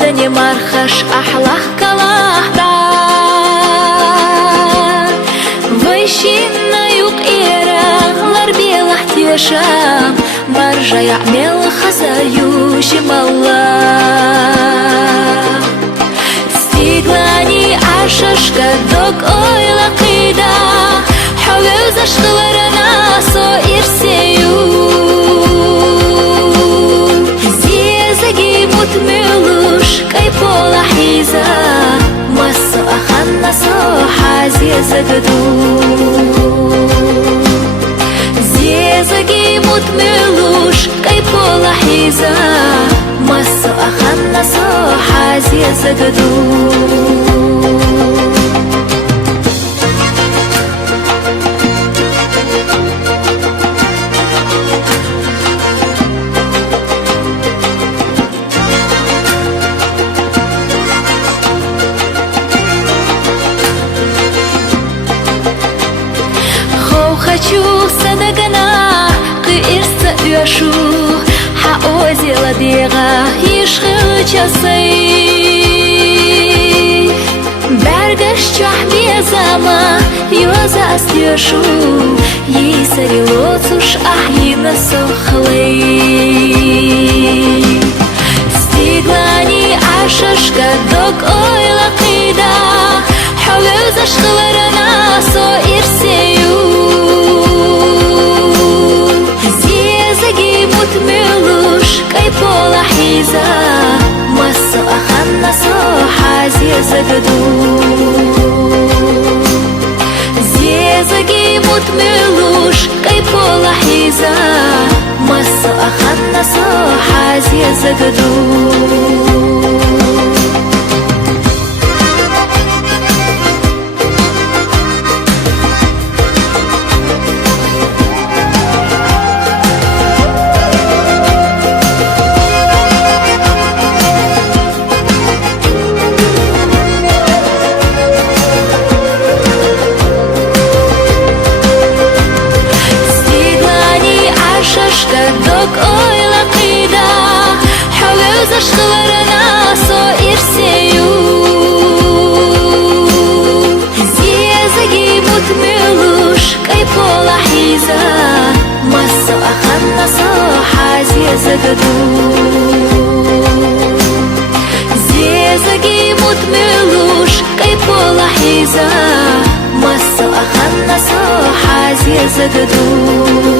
ودني مرخش أحلاه كلاهدا ويشينا يوق إيرا بيلح تيشام مرجع يعمل خزايو شمالا ستيغلاني عشاشكا دوك أويلا قيدا حويو زاشتورنا سو إرسيو زيزاجي متملوش كاي بولا حيزا مسو أخنا صوحا زيزاجدو زيزاجي متملوش كاي بولا حيزا مسو أخنا صوحا زيزاجدو хочу садагана кырса уяшу хаози ладига ишхы часай бергаш чахмезама юза астюшу есари лоцуш ахина сохлей стиглани ашашка док ойла қида حوز اشخلرنا سو إرسيو زيزاجي متملوش كاي بولا حيزا مسو أخنا صوحا زيزاجدو زيزاجي متملوش كاي بولا حيزا مسو أخنا صوحا زيزاجدو دوك أويلا قيدا حوز اشخلرنا سو إرسيو زيزاجي متملوش كاي بولا حيزا مسو أخنا صوحا زيزاجدو زيزاجي متملوش كاي بولا حيزا مسو أخنا صوحا زيزاجدو